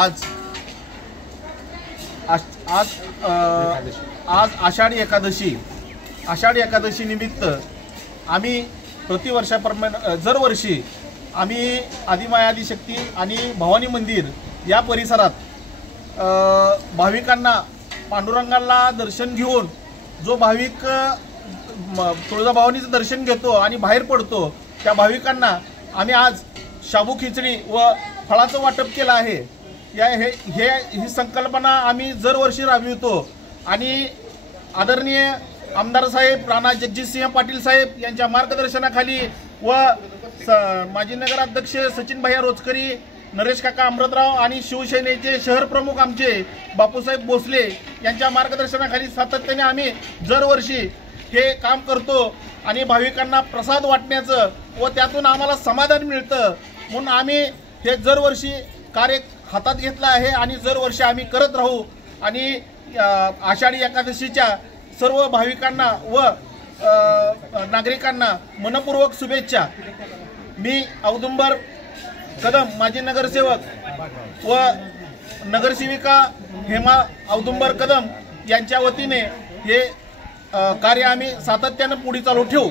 आज आषाढी एकादशी निमित्त आम्ही प्रतिवर्षाप्रमाणे दरवर्षी आम्ही आदिमाय आदिशक्ती आणि भवानी मंदिर या परिसरात भाविकांना पांडुरंगाला दर्शन घेऊन जो भाविक तुळजाभवानीचं दर्शन घेतो आणि बाहेर पडतो त्या भाविकांना आम्ही आज शाबू खिचडी व फळाचं वाटप केलं आहे। ही संकल्पना आम्ही दरवर्षी राबवितो आणि आदरणीय आमदार साहेब राणा जगजितसिंह पाटील साहेब यांच्या मार्गदर्शनाखाली व माजी नगराध्यक्ष सचिन भैया रोचकरी, नरेश काका अमृतराव आणि शिवसेनेचे शहर प्रमुख आमचे बापूसाहेब भोसले यांच्या मार्गदर्शनाखाली सातत्याने आम्ही दरवर्षी हे काम करतो आणि भाविकांना प्रसाद वाटण्याचं व त्यातून आम्हाला समाधान मिळतं म्हणून आम्ही हे दरवर्षी कार्य हातात घेतलं आहे आणि दरवर्षी आम्ही करत राहू। आणि आषाढी एकादशीच्या सर्व भाविकांना व नागरिकांना मनपूर्वक शुभेच्छा। मी औदुंबर कदम माजी नगरसेवक व नगरसेविका हेमा औदुंबर कदम यांच्या वतीने हे कार्य आम्ही सातत्याने पुढे चालू ठेवू।